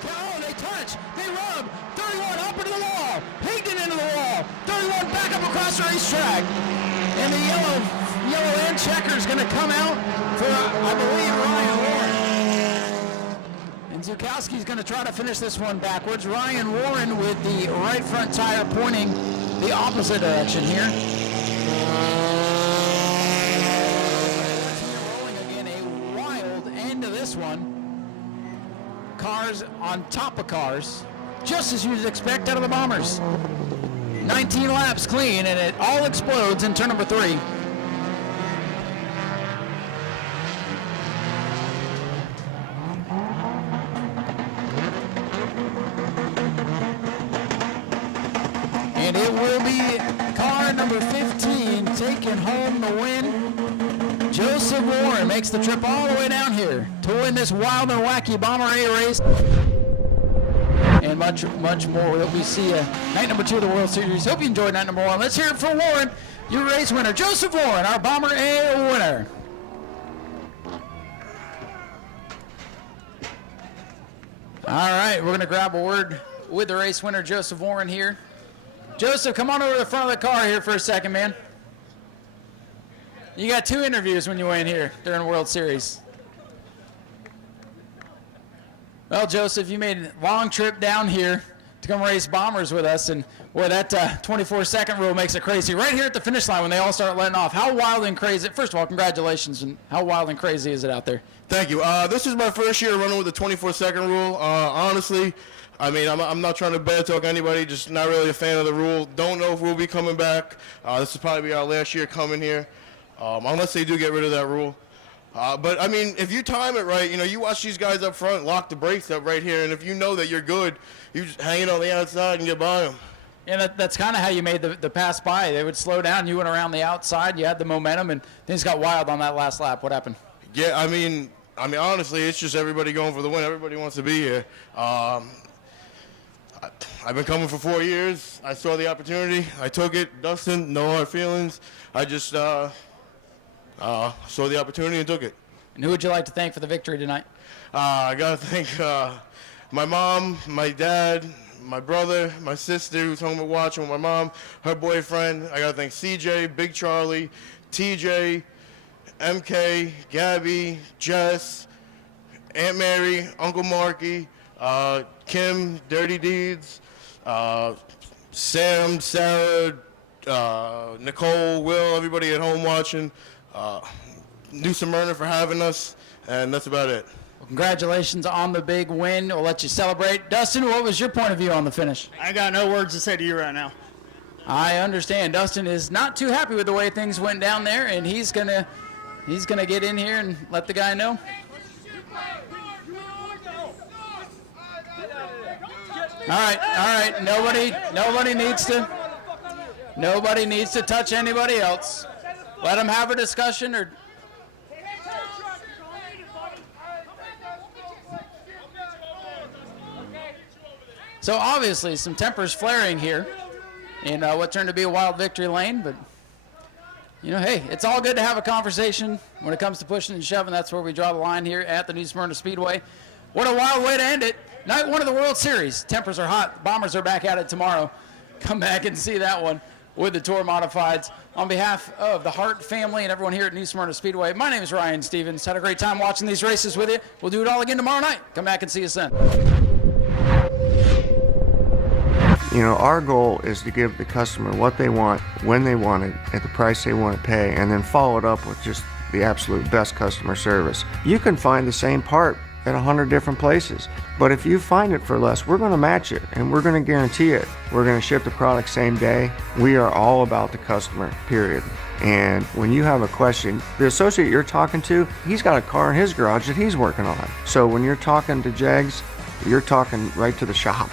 Oh, they touch. They rub. 31 up into the wall. Higdon into the wall. 31 back up across the racetrack. And the yellow and checker is going to come out for, I believe, Ryan Warren. And Zukowski's going to try to finish this one backwards. Ryan Warren with the right front tire pointing the opposite direction here. Rolling again, a wild end to this one. Cars on top of cars, just as you would expect out of the Bombers. 19 laps clean, and it all explodes in turn number 3. And it will be car number 15 taking home the win. Joseph Warren makes the trip all the way down here to win this wild and wacky Bomber A race. And much, much more that we see night number 2 of the World Series. Hope you enjoyed night number 1. Let's hear it for Warren, your race winner. Joseph Warren, our Bomber A winner. All right, we're going to grab a word with the race winner, Joseph Warren here. Joseph, come on over to the front of the car here for a second, man. You got 2 interviews when you went here during World Series. Well, Joseph, you made a long trip down here to come race Bombers with us, and boy, that 24-second rule makes it crazy. Right here at the finish line when they all start letting off, how wild and crazy, first of all, congratulations, and how wild and crazy is it out there? Thank you. This is my first year running with the 24-second rule. Honestly, I mean, I'm not trying to bad talk anybody, just not really a fan of the rule. Don't know if we'll be coming back. This will probably be our last year coming here, unless they do get rid of that rule. But, I mean, if you time it right, you watch these guys up front lock the brakes up right here, and if you know that you're good, you just hang it on the outside and get by them. And that's kind of how you made the pass by. They would slow down. You went around the outside. You had the momentum, and things got wild on that last lap. What happened? Yeah, I mean, honestly, it's just everybody going for the win. Everybody wants to be here. I've been coming for 4 years. I saw the opportunity. I took it. Dustin, no hard feelings. I just saw the opportunity and took it. And who would you like to thank for the victory tonight? I got to thank my mom, my dad, my brother, my sister who's home watching with my mom, her boyfriend. I got to thank CJ, Big Charlie, TJ, MK, Gabby, Jess, Aunt Mary, Uncle Marky, Kim, Dirty Deeds, Sam, Sarah, Nicole, Will, everybody at home watching, Nau Smyrna for having us, and that's about it. Well, congratulations on the big win. We'll let you celebrate. Dustin, what was your point of view on the finish? I got no words to say to you right now. I understand. Dustin is not too happy with the way things went down there, and he's gonna get in here and let the guy know. All right. Nobody needs to touch anybody else. Let them have a discussion or. So obviously some tempers flaring here in what turned to be a wild victory lane, but hey, it's all good to have a conversation when it comes to pushing and shoving. That's where we draw the line here at the New Smyrna Speedway. What a wild way to end it. Night 1 of the World Series. Tempers are hot. Bombers are back at it tomorrow. Come back and see that one with the Tour Modifieds. On behalf of the Hart family and everyone here at New Smyrna Speedway, my name is Ryan Stevens. Had a great time watching these races with you. We'll do it all again tomorrow night. Come back and see us then. Our goal is to give the customer what they want, when they want it, at the price they want to pay, and then follow it up with just the absolute best customer service. You can find the same part at 100 different places, but if you find it for less, we're going to match it, and we're going to guarantee it. We're going to ship the product same day. We are all about the customer, period. And when you have a question, the associate you're talking to, he's got a car in his garage that he's working on. So when you're talking to Jags, you're talking right to the shop.